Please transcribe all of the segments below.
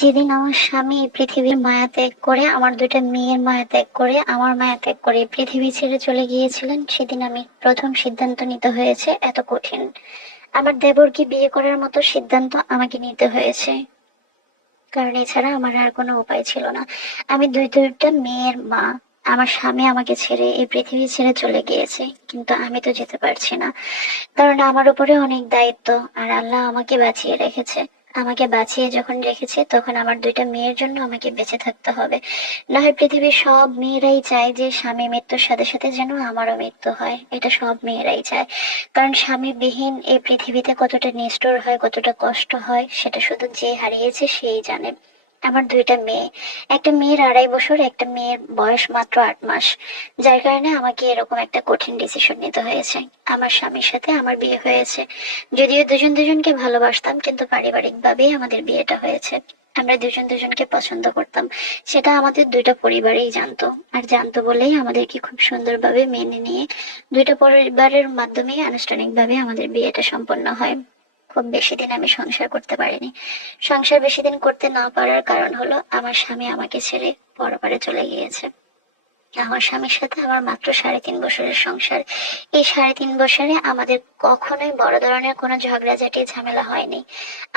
যেদিন আমার স্বামী এই পৃথিবীর মায়া ত্যাগ করে, আমার দুইটা মেয়ের মায়া ত্যাগ করে, আমার মায়া ত্যাগ করে পৃথিবী ছেড়ে চলে গিয়েছিলেন, সেদিন আমি প্রথম সিদ্ধান্ত নিতে হয়েছে এত কঠিন। আমার দেবরকে বিয়ে করার মতো সিদ্ধান্ত আমাকে নিতে হয়েছে, কারণ এছাড়া আমার আর কোনো উপায় ছিল না। আমি দুইটা মেয়ের মা। আমার স্বামী আমাকে ছেড়ে এই পৃথিবী ছেড়ে চলে গিয়েছে, কিন্তু আমি তো যেতে পারছি না, কারণ আমার উপরে অনেক দায়িত্ব। আর আল্লাহ আমাকে বাঁচিয়ে রেখেছে। আমাকে বাঁচিয়ে যখন রেখেছে, তখন আমার দুইটা মেয়ের জন্য আমাকে বেঁচে থাকতে হবে। না হয় পৃথিবীর সব মেয়েরাই চায় যে স্বামী মৃত্যুর সাথে সাথে যেন আমারও মৃত্যু হয়, এটা সব মেয়েরাই চায়। কারণ স্বামী বিহীন এই পৃথিবীতে কতটা নিষ্ঠুর হয়, কতটা কষ্ট হয়, সেটা শুধু যে হারিয়েছে সেই জানে। আমার দুইটা মেয়ে, একটা মেয়ের 2.5 বছর, একটা মেয়ের বয়স মাত্র 8 মাস, যার কারণে আমাকে এরকম একটা কঠিন ডিসিশন নিতে হয়েছে। আমার স্বামীর সাথে আমার বিয়ে হয়েছে, যদিও দুজন দুজনকে ভালোবাসতাম, কিন্তু পারিবারিক ভাবেই আমাদের বিয়েটা হয়েছে। আমরা দুজন দুজনকে পছন্দ করতাম, সেটা আমাদের দুইটা পরিবারেই জানতো। আর জানতো বলেই আমাদেরকে খুব সুন্দরভাবে মেনে নিয়ে দুইটা পরিবারের মাধ্যমে আনুষ্ঠানিকভাবে আমাদের বিয়েটা সম্পন্ন হয়। খুব বেশি দিন আমি সংসার করতে পারিনি। সংসার বেশি দিন করতে না পারার কারণ হলো আমার স্বামী আমাকে ছেড়ে পরপারে চলে গিয়েছে। আমার স্বামীর সাথে আমার মাত্র 3.5 বছরের সংসার। এই 3.5 বছরে আমাদের কখনোই বড় ধরনের কোনো ঝগড়াঝাটি ঝামেলা হয়নি।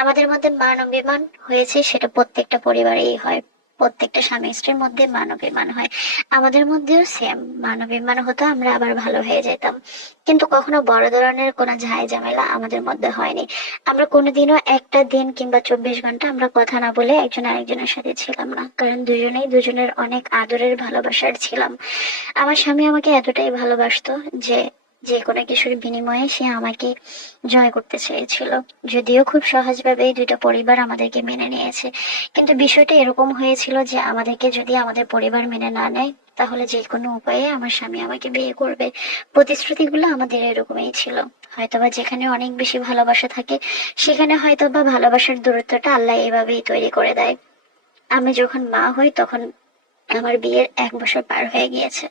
আমাদের মধ্যে মান অভিমান হয়েছে, সেটা প্রত্যেকটা পরিবারেই হয়। প্রত্যেকটা স্বামী স্ত্রীর মধ্যে মান অভিমান হয়। আমাদের মধ্যেও সেম মান অভিমান হতো, আমরা আবার ভালো হয়ে যেতাম। কিন্তু কখনো বড় ধরনের কোনো ঝামেলা আমাদের মধ্যে হয়নি। আমরা কোনোদিনও একটা দিন কিংবা 24 ঘন্টা আমরা কথা না বলে একজন আরেকজনের সাথে ছিলাম না, কারণ দুজনেই দুজনের অনেক আদরের ভালোবাসার ছিলাম। আমার স্বামী আমাকে এতটাই ভালোবাসতো যে যে কোনো কিছুর বিনিময়ে সে আমাকে জয় করতে চেয়েছিল। যদিও খুব সহজভাবেই দুইটা পরিবার আমাদেরকে মেনে নিয়েছে, কিন্তু বিষয়টা এরকম হয়েছিল যে আমাদেরকে যদি আমাদের পরিবার মেনে না নেয়, তাহলে যে কোনো উপায়ে আমার স্বামী আমাকে বিয়ে করবে। প্রতিশ্রুতিগুলো আমাদের এরকমই ছিল। হয়তোবা যেখানে অনেক বেশি ভালোবাসা থাকে, সেখানে হয়তোবা ভালোবাসার দূরত্বটা আল্লাহ এভাবেই তৈরি করে দেয়। আমি যখন মা হই, তখন আমার বিয়ের 1 বছর পার হয়ে গিয়েছে।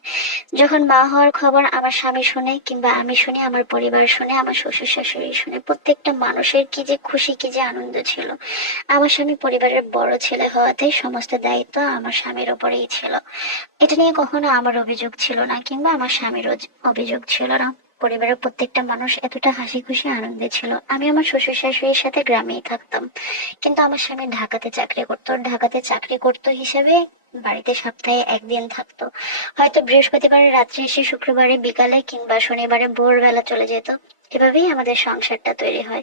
যখন মা হওয়ার খবর আমার স্বামী শুনে, কিংবা আমি শুনি, আমার পরিবার শুনে, আমার শ্বশুর শাশুড়ি শুনে, প্রত্যেকটা মানুষের কি যে খুশি, কি যে আনন্দ ছিল। আমার স্বামী পরিবারের বড় ছেলে হওয়াতে সমস্ত দায়িত্ব আমার স্বামীর ওপরেই ছিল। এটা নিয়ে কখনো আমার অভিযোগ ছিল না, কিংবা আমার স্বামীর অভিযোগ ছিল না। পরিবারের প্রত্যেকটা মানুষ এতটা হাসি খুশি আনন্দে ছিল। আমি আমার শ্বশুর শাশুড়ির সাথে গ্রামেই থাকতাম, কিন্তু আমার স্বামী ঢাকাতে চাকরি করতো। ঢাকাতে চাকরি করতো হিসেবে বাড়িতে সপ্তাহে একদিন থাকতো। হয়তো বৃহস্পতিবারে রাত্রে এসে শুক্রবারে বিকালে কিংবা শনিবারে ভোরবেলা চলে যেত। এভাবেই আমাদের সংসারটা তৈরি হয়।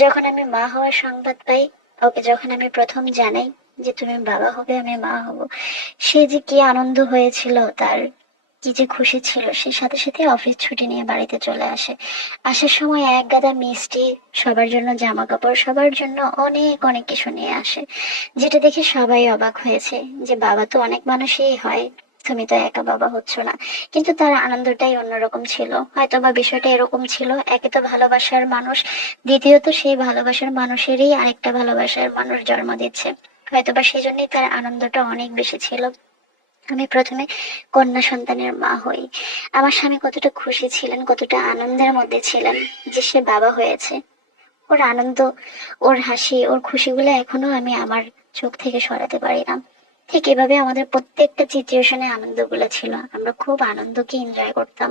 যখন আমি মা হওয়ার সংবাদ পাই, ওকে যখন আমি প্রথম জানাই যে তুমি বাবা হবে, আমি মা হব, সে যে কি আনন্দ হয়েছিল তার, কি যে খুশি ছিল, সে সাথে সাথে অফিস ছুটি নিয়ে বাড়িতে চলে আসে। আসার সময় এক গাদা মিষ্টি, সবার জন্য জামা কাপড়, সবার জন্য অনেক অনেক কিছু নিয়ে আসে। যেটা দেখে সবাই অবাক হয়েছে যে বাবা তো অনেক মানুষই হয়, তুমি তো একা বাবা হচ্ছ না। কিন্তু তার আনন্দটাই অন্যরকম ছিল। হয়তো বা বিষয়টা এরকম ছিল, একে তো ভালোবাসার মানুষ, দ্বিতীয়ত সেই ভালোবাসার মানুষেরই আরেকটা ভালোবাসার মানুষ জন্ম দিচ্ছে। হয়তোবা সেজন্যই তার আনন্দটা অনেক বেশি ছিল। আমি প্রথমে কন্যা সন্তানের মা হই। আমার স্বামী কতটা খুশি ছিলেন, কতটা আনন্দের মধ্যে ছিলেন যে সে বাবা হয়েছে। ওর আনন্দ, ওর হাসি, ওর খুশিগুলো এখনো আমি আমার চোখ থেকে সরাতে পারি না। ঠিক এভাবে আমাদের প্রত্যেকটা সিচুয়েশনে আনন্দগুলো ছিল। আমরা খুব আনন্দকে এনজয় করতাম।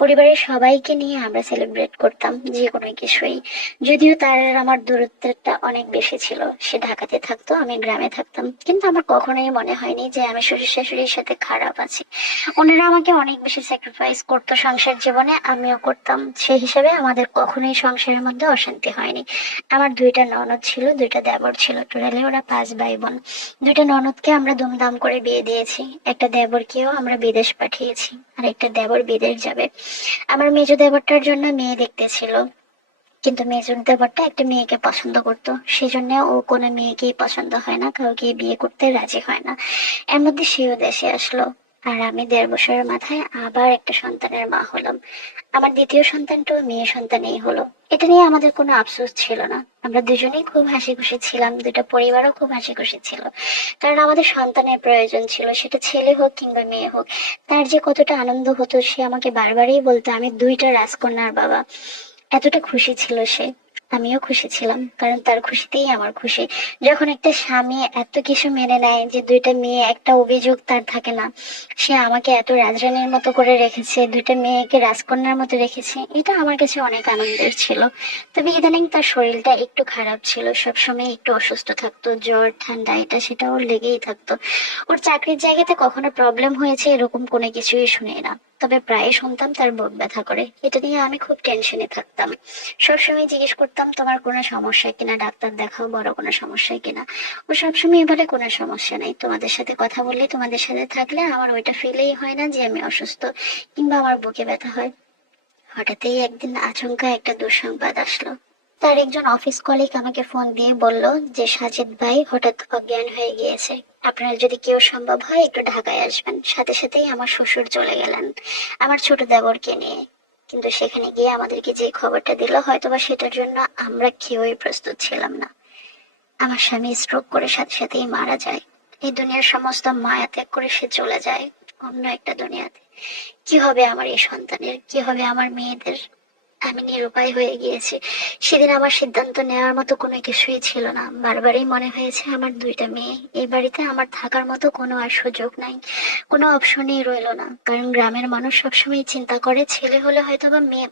পরিবারের সবাইকে নিয়ে আমরা সেলিব্রেট করতাম যে কোনো কিছুই। যদিও তার আর আমার দূরত্বটা অনেক বেশি ছিল, সে ঢাকাতে থাকতো, আমি গ্রামে থাকতাম, কিন্তু আমার কখনোই মনে হয়নি যে আমি শ্বশুর শাশুড়ির সাথে খারাপ আছি। ওনারা আমাকে অনেক বেশি স্যাক্রিফাইস করতো সংসার জীবনে, আমিও করতাম। সেই হিসেবে আমাদের কখনোই সংসারের মধ্যে অশান্তি হয়নি। আমার দুইটা ননদ ছিল, দুইটা দেবর ছিল, টোটালি ওরা 5 ভাই বোন। দুইটা ননদকে আমরা দুমদাম করে বিয়ে দিয়েছি। একটা দেবরকেও আমরা বিদেশ পাঠিয়েছি, আর একটা দেবর বিদেশ যাবে। আমার মেজ দেবরটার জন্য মেয়ে দেখতেছিল, কিন্তু মেজর দেবরটা একটা মেয়েকে পছন্দ করতো, সেজন্য ও কোনো মেয়েকেই পছন্দ হয় না, কাউকে বিয়ে করতে রাজি হয় না। এর মধ্যে সেও দেশে আসলো, আর আমি 1.5 বছরের মাথায় আবার একটা সন্তানের মা হলাম। আমার দ্বিতীয় সন্তানটাও মেয়ে সন্তানই হলো। এটা নিয়ে আমাদের কোনো আফসোস ছিল না। আমরা দুজনেই খুব হাসি খুশি ছিলাম, দুটা পরিবারও খুব হাসি খুশি ছিল। কারণ আমাদের সন্তানের প্রয়োজন ছিল, সেটা ছেলে হোক কিংবা মেয়ে হোক। তার যে কতটা আনন্দ হতো, সে আমাকে বারবারই বলতো আমি দুইটা রাজকন্যার বাবা। এতটা খুশি ছিল সে। আমিও খুশি ছিলাম, কারণ তার খুশিতেই আমার খুশি। যখন একটা স্বামী এত কিছু মেনে নেয়, যে দুইটা মেয়ে, একটা অভিযোগ তার থাকে না, সে আমাকে এত রাজরানীর মতো করে রেখেছে, দুইটা মেয়েকে রাজকন্যার মতো রেখেছে, এটা আমার কাছে অনেক আনন্দের ছিল। তবে ইদানিং তার শরীরটা একটু খারাপ ছিল, সবসময় একটু অসুস্থ থাকতো, জ্বর ঠান্ডা এটা সেটা ওর লেগেই থাকতো। ওর চাকরির জায়গাতে কখনো প্রবলেম হয়েছে এরকম কোনো কিছুই শুনি না, তবে প্রায় শুনতাম তার বুক ব্যথা করে। এটা নিয়ে আমি খুব টেনশনে থাকতাম, সবসময় জিজ্ঞেস করতাম তোমার কোনো সমস্যা কিনা, ডাক্তার দেখাও, বড় কোনো সমস্যা কিনা। ও সবসময় বলে কোনো সমস্যা নেই, তোমাদের সাথে কথা বললে, তোমাদের সাথে থাকলে আমার ওইটা ফিলেই হয় না যে আমি অসুস্থ কিংবা আমার বুকে ব্যথা হয়। হঠাৎই একদিন আচমকা একটা দুঃসংবাদ আসলো। তার একজন অফিস কলিগ আমাকে ফোন দিয়ে বলল যে সাজিদ ভাই হঠাৎ অজ্ঞান হয়ে গিয়েছে, আপনার যদি কেউ সম্ভব হয় একটু ঢাকায় আসবেন। সাথে সাথেই আমার শ্বশুর চলে গেলেন আমার ছোট দেবরকে নিয়ে। কিন্তু সেখানে গিয়ে আমাদেরকে যে খবরটা দিল, হয়তোবা সেটার জন্য আমরা কেউই প্রস্তুত ছিলাম না। আমার স্বামী স্ট্রোক করে সাথে সাথেই মারা যায়। এই দুনিয়ার সমস্ত মায়া ত্যাগ করে সে চলে যায় অন্য একটা দুনিয়াতে। কি হবে আমার এই সন্তানের, কি হবে আমার মেয়েদের? আমি নিরুপায় হয়ে গিয়েছি। সেদিন আমার সিদ্ধান্ত নেওয়ার মতো কোনো কিছুই ছিল না। বারবারই মনে হয়েছে আমার দুইটা মেয়ে, এই বাড়িতে আমার থাকার মতো কোনো আর সুযোগ নাই, কোনো অপশনই রইলো না। কারণ গ্রামের মানুষ সবসময় চিন্তা করে ছেলে হলে হয়তো বা মেয়ে,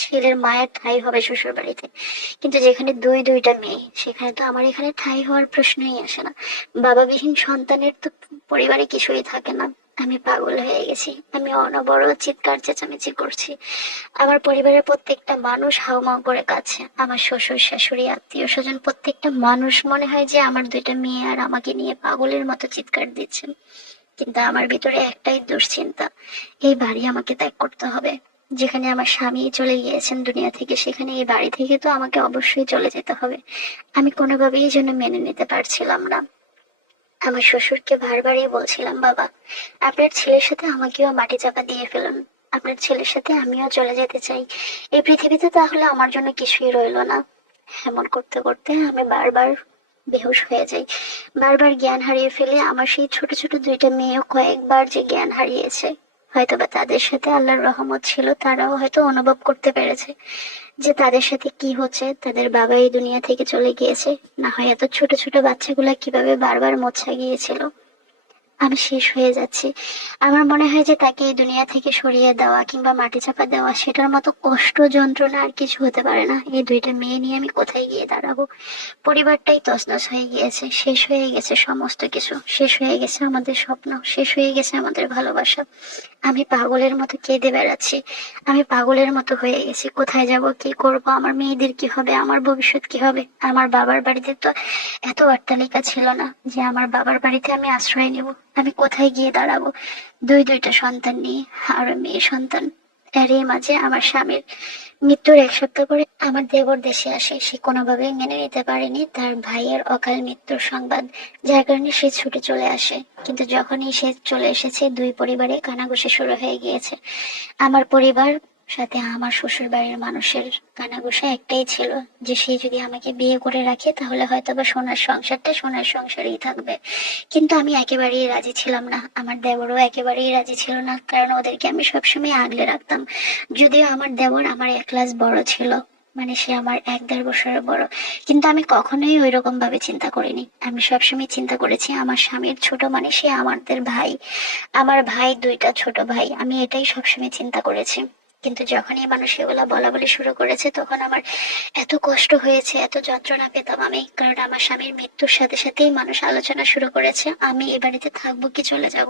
ছেলের মায়ের ঠাঁই হবে শ্বশুর বাড়িতে। কিন্তু যেখানে দুইটা মেয়ে, সেখানে তো আমার এখানে ঠাঁই হওয়ার প্রশ্নই আসে না। বাবাবিহীন সন্তানের তো পরিবারে কিছুই থাকে না। আমি পাগল হয়ে গেছি, আমি অনবরত চিৎকার চেঁচামেচি করছি। আমার পরিবারের প্রত্যেকটা মানুষ হাউমাউ করে কাছে, আমার শ্বশুর শাশুড়ি আত্মীয় স্বজন প্রত্যেকটা মানুষ মনে হয় যে আমার দুইটা মেয়ে আর আমাকে নিয়ে পাগলের মতো চিৎকার দিচ্ছেন। কিন্তু আমার ভিতরে একটাই দুশ্চিন্তা, এই বাড়ি আমাকে ত্যাগ করতে হবে। যেখানে আমার স্বামী চলে গিয়েছেন দুনিয়া থেকে, সেখানে এই বাড়ি থেকে তো আমাকে অবশ্যই চলে যেতে হবে। আমি কোনোভাবেই যেন মেনে নিতে পারছিলাম না। আমার শ্বশুরকে বারবারই বলছিলাম, বাবা আপনার ছেলের সাথে আমাকেও মাটি চাপা দিয়ে ফেলুন, আপনার ছেলের সাথে আমিও চলে যেতে চাই, এই পৃথিবীতে তাহলে আমার জন্য কিছুই রইলো না। এমন করতে করতে আমি বারবার বেহুশ হয়ে যাই, বারবার জ্ঞান হারিয়ে ফেলে। আমার সেই ছোট ছোট দুইটা মেয়েও কয়েকবার যে জ্ঞান হারিয়েছে, হয়তোবা তাদের সাথে আল্লাহর রহমত ছিল, তারাও হয়তো অনুভব করতে পেরেছে যে তাদের সাথে কি হচ্ছে, তাদের বাবা এই দুনিয়া থেকে চলে গিয়েছে। না হয় এত ছোট ছোট বাচ্চাগুলা কিভাবে বারবার মোছা গিয়েছিল। আমি শেষ হয়ে যাচ্ছি। আমার মনে হয় যে তাকে এই দুনিয়া থেকে সরিয়ে দেওয়া কিংবা মাটি চাপা দেওয়া, সেটার মতো কষ্ট যন্ত্রণা আর কিছু হতে পারে না। এই দুইটা মেয়ে নিয়ে আমি কোথায় গিয়ে দাঁড়াবো? পরিবারটাই তছনছ হয়ে গিয়েছে, শেষ হয়ে গেছে সমস্ত কিছু, শেষ হয়ে গেছে আমাদের স্বপ্ন, শেষ হয়ে গেছে আমাদের ভালোবাসা। আমি পাগলের মতো কেঁদে বেড়াচ্ছি, আমি পাগলের মতো হয়ে গেছি। কোথায় যাব, কি করব, আমার মেয়েদের কি হবে, আমার ভবিষ্যৎ কি হবে? আমার বাবার বাড়িতে তো এত অট্টালিকা ছিল না যে আমার বাবার বাড়িতে আমি আশ্রয় নেব। আমি কোথায় গিয়ে দাঁড়াবো দুইটা সন্তান নিয়ে, আর মেয়ে সন্তান। এরই মাঝে আমার স্বামীর মৃত্যুর 1 সপ্তাহ পরে আমার দেবর দেশে আসে। সে কোনোভাবেই মেনে নিতে পারেনি তার ভাইয়ের অকাল মৃত্যুর সংবাদ, যার কারণে সে ছুটে চলে আসে। কিন্তু যখনই সে চলে এসেছে, দুই পরিবারে কানাঘুষা শুরু হয়ে গিয়েছে। আমার পরিবার সাথে আমার শ্বশুর বাড়ির মানুষের কানাঘুষা একটাই ছিল, যে সে যদি আমাকে বিয়ে করে রাখে তাহলে হয়তো বা সোনার সংসারটা সোনার সংসারই থাকবে। কিন্তু আমি একেবারেই রাজি ছিলাম না, আমার দেবরও একেবারেই রাজি ছিল না, কারণ ওদেরকে আমি সবসময় আগলে রাখতাম। যদিও আমার দেবর আমার 1 ক্লাস বড় ছিল, মানে সে আমার 1-1.5 বছরের বড়, কিন্তু আমি কখনোই ওই রকম ভাবে চিন্তা করিনি। আমি সবসময় চিন্তা করেছি আমার স্বামীর ছোট মানে সে আমাদের ভাই, আমার ভাই দুইটা ছোট ভাই, আমি এটাই সবসময় চিন্তা করেছি। কিন্তু যখনই মানুষ এগুলা বলা বলি শুরু করেছে, তখন আমার এত কষ্ট হয়েছে, এত যন্ত্রণা পেতাম আমি, কারণ আমার স্বামীর মৃত্যুর সাথে সাথেই মানুষ আলোচনা শুরু করেছে আমি এ বাড়িতে থাকবো কি চলে যাব।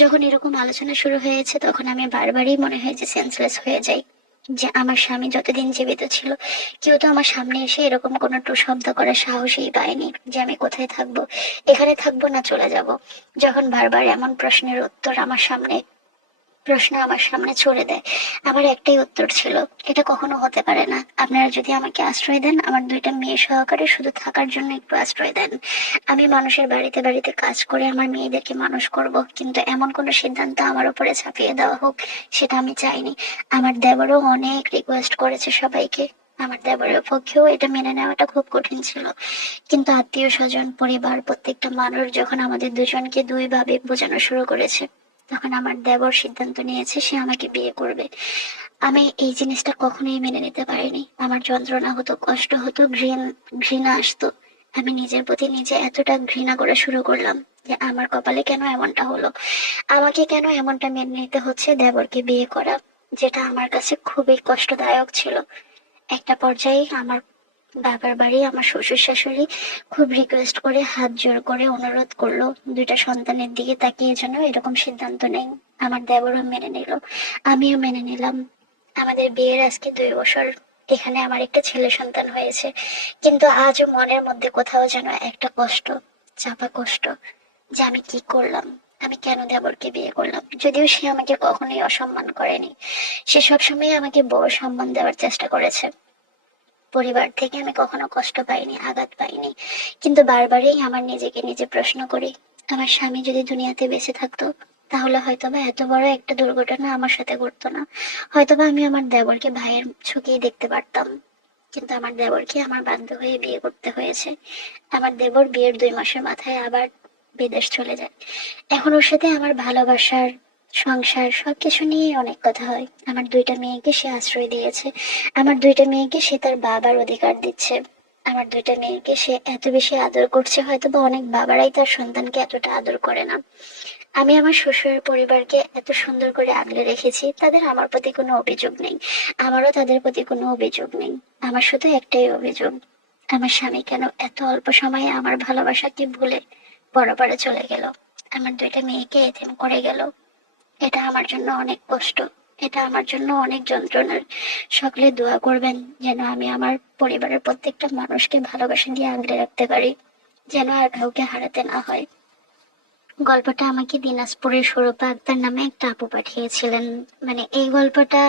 যখন এরকম আলোচনা শুরু হয়েছে, তখন আমি বারবারই মনে হয় যে সেন্সলেস হয়ে যাই, যে আমার স্বামী যতদিন জীবিত ছিল কেউ তো আমার সামনে এসে এরকম কোনো টু শব্দ করার সাহসই পায়নি যে আমি কোথায় থাকবো, এখানে থাকবো না চলে যাব। যখন বারবার এমন প্রশ্ন আমার সামনে ছুড়ে দেয়, আমার একটাই উত্তর ছিল, এটা কখনো হতে পারে না। আপনারা যদি আমাকে আশ্রয় দেন, আমার দুইটা মেয়ে সহকারে শুধু থাকার জন্য একটু আশ্রয় দেন, আমি মানুষের বাড়িতে বাড়িতে কাজ করে আমার মেয়েদেরকে মানুষ করব, কিন্তু এমন কোনো সিদ্ধান্ত আমার উপরে চাপিয়ে দেওয়া হোক, সেটা আমি চাইনি। আমার দেবরও অনেক রিকোয়েস্ট করেছে সবাইকে, আমার দেবরের পক্ষেও এটা মেনে নেওয়াটা খুব কঠিন ছিল। কিন্তু আত্মীয় স্বজন পরিবার প্রত্যেকটা মানুষ যখন আমাদের দুজনকে দুইভাবে বোঝানো শুরু করেছে, তখন আমার দেবর সিদ্ধান্ত নিয়েছে সে আমাকে বিয়ে করবে। আমি এই জিনিসটা কখনোই মেনে নিতে পারিনি। আমার যন্ত্রণা হতো, কষ্ট হতো, ঘৃণা আসতো। আমি নিজের প্রতি নিজে এতটা ঘৃণা করা শুরু করলাম যে আমার কপালে কেন এমনটা হলো, আমাকে কেন এমনটা মেনে নিতে হচ্ছে দেবরকে বিয়ে করা, যেটা আমার কাছে খুবই কষ্টদায়ক ছিল। একটা পর্যায়ে আমার বাবার বাড়ি আমার শ্বশুর শাশুড়ি খুব রিকোয়েস্ট করে, হাত জোর করে অনুরোধ করলো দুইটা সন্তানের দিকে তাকিয়ে যেন এরকম সিদ্ধান্ত নেই। আমার দেবরও মেনে নিল, আমিও মেনে নিলাম। আমাদের বিয়ের আজকে 2 বছর। এখানে আমার একটা ছেলে সন্তান হয়েছে, কিন্তু আজও মনের মধ্যে কোথাও যেন একটা কষ্ট, চাপা কষ্ট, যে আমি কি করলাম, আমি কেন দেবরকে বিয়ে করলাম। যদিও সে আমাকে কখনোই অসম্মান করেনি, সে সবসময় আমাকে বড় সম্মান দেওয়ার চেষ্টা করেছে। পরিবার থেকে আমি কখনো কষ্ট পাইনি, আঘাত পাইনি। কিন্তু বারবারই আমার নিজেকে নিজে প্রশ্ন করি, আমার স্বামী যদি দুনিয়াতে বেঁচে থাকতো, তাহলে হয়তোবা এত বড় একটা দুর্ঘটনা আমার সাথে ঘটতো না। হয়তোবা আমি আমার দেবরকে ভাইয়ের চোখেই দেখতে পারতাম। কিন্তু আমার দেবরকে আমার বাধ্য হয়ে বিয়ে করতে হয়েছে। আমার দেবর বিয়ের 2 মাসের মাথায় আবার বিদেশ চলে যায়। এখন ওর সাথে আমার ভালোবাসার, সংসার সবকিছু নিয়ে অনেক কথা হয়। আমার 2টা মেয়েকে সে আশ্রয় দিয়েছে, আমার 2টা মেয়েকে সে তার বাবার অধিকার দিচ্ছে। আমার 2টা মেয়েকে সে এত বেশি আদর করছে, হয়তো বা অনেক বাবারাই তার সন্তানকে এতটা আদর করে না। আমি আমার শ্বশুরের পরিবারকে এত সুন্দর করে আগলে রেখেছি, তাদের আমার প্রতি কোনো অভিযোগ নেই, আমারও তাদের প্রতি কোনো অভিযোগ নেই। আমার শুধু একটাই অভিযোগ, আমার স্বামী কেন এত অল্প সময়ে আমার ভালোবাসাকে ভুলে পরপারে চলে গেল, আমার 2টা মেয়েকে এতিম করে গেল। এটা আমার জন্য অনেক কষ্ট, এটা আমার জন্য অনেক যন্ত্রণার। সকলে দোয়া করবেন যেন আমি আমার পরিবারের প্রত্যেকটা মানুষকে ভালোবাসা দিয়ে আগলে রাখতে পারি, যেন আর কাউকে হারাতে না হয়। গল্পটা আমাকে দিনাজপুরের সুরপা আক্তার নামে একটা আপু পাঠিয়েছিলেন। মানে এই গল্পটা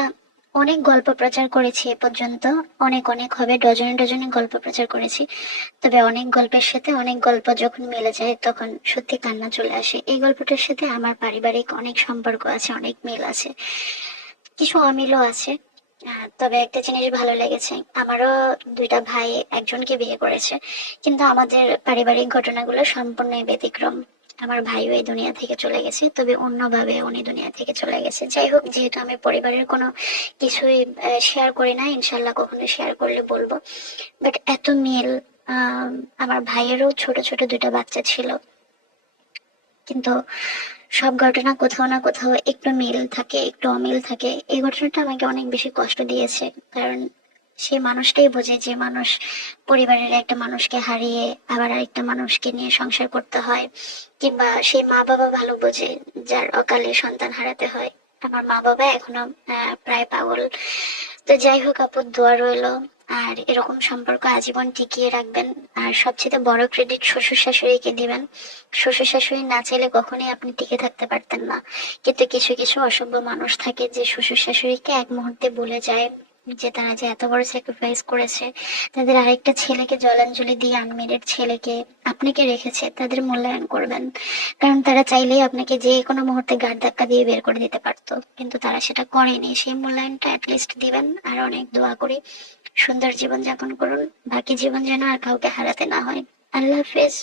অনেক গল্প প্রচার করেছি এ পর্যন্ত, অনেক অনেক হবে, ডজনে ডজনে গল্প প্রচার করেছি। তবে অনেক গল্পের সাথে অনেক গল্প যখন মিলে যায় তখন সত্যি কান্না চলে আসে। এই গল্পটার সাথে আমার পারিবারিক অনেক সম্পর্ক আছে, অনেক মিল আছে, কিছু অমিলও আছে। তবে একটা জিনিস ভালো লেগেছে, আমারও 2টা ভাই একজনকে বিয়ে করেছে, কিন্তু আমাদের পারিবারিক ঘটনাগুলো সম্পূর্ণই ব্যতিক্রম। আমার ভাইও এই দুনিয়া থেকে চলে গেছে, তবে অন্যভাবে উনি দুনিয়া থেকে চলে গেছে। যাই হোক, যেহেতু আমি পরিবারের কোনো কিছুই শেয়ার করি না, ইনশাল্লাহ কখনো শেয়ার করলে বলবো। বাট এত মিল। আহ আমার ভাইয়েরও ছোট ছোট 2টা বাচ্চা ছিল, কিন্তু সব ঘটনা কোথাও না কোথাও একটু মিল থাকে, একটু অমিল থাকে। এই ঘটনাটা আমাকে অনেক বেশি কষ্ট দিয়েছে, কারণ সে মানুষটাই বোঝে যে মানুষ পরিবারের একটা মানুষকে হারিয়ে আবার আরেকটা মানুষকে নিয়ে সংসার করতে হয়, কিংবা সেই মা বাবা ভালো বোঝে যার অকালে সন্তান হারাতে হয়। আমার মা বাবা এখনো প্রায় পাগল। তো যাই হোক আপু, দোয়া রইলো, আর এরকম সম্পর্ক আজীবন টিকিয়ে রাখবেন। আর সবচেয়ে বড় ক্রেডিট শ্বশুর শাশুড়িকে দিবেন। শ্বশুর শাশুড়ি না চাইলে কখনোই আপনি টিকে থাকতে পারতেন না। কিন্তু কিছু কিছু অসভ্য মানুষ থাকে যে শ্বশুর শাশুড়িকে এক মুহূর্তে ভুলে যায় যে তারা যে এত বড় স্যাক্রিফাইস করেছে, তাদের আরেকটা ছেলেকে জলাঞ্জলি দিয়ে আনমেরিড ছেলেকে আপনাকে রেখেছে, তাদের মূল্যায়ন করবেন। কারণ তারা চাইলেই আপনাকে যে কোনো মুহূর্তে গাড় ধাক্কা দিয়ে বের করে দিতে পারতো, কিন্তু তারা সেটা করেনি। সেই মূল্যায়নটা অ্যাটলিস্ট দিবেন। আর অনেক দোয়া করি সুন্দর জীবন যাপন করুন, বাকি জীবন যেন আর কাউকে হারাতে না হয়। আল্লাহ হাফেজ।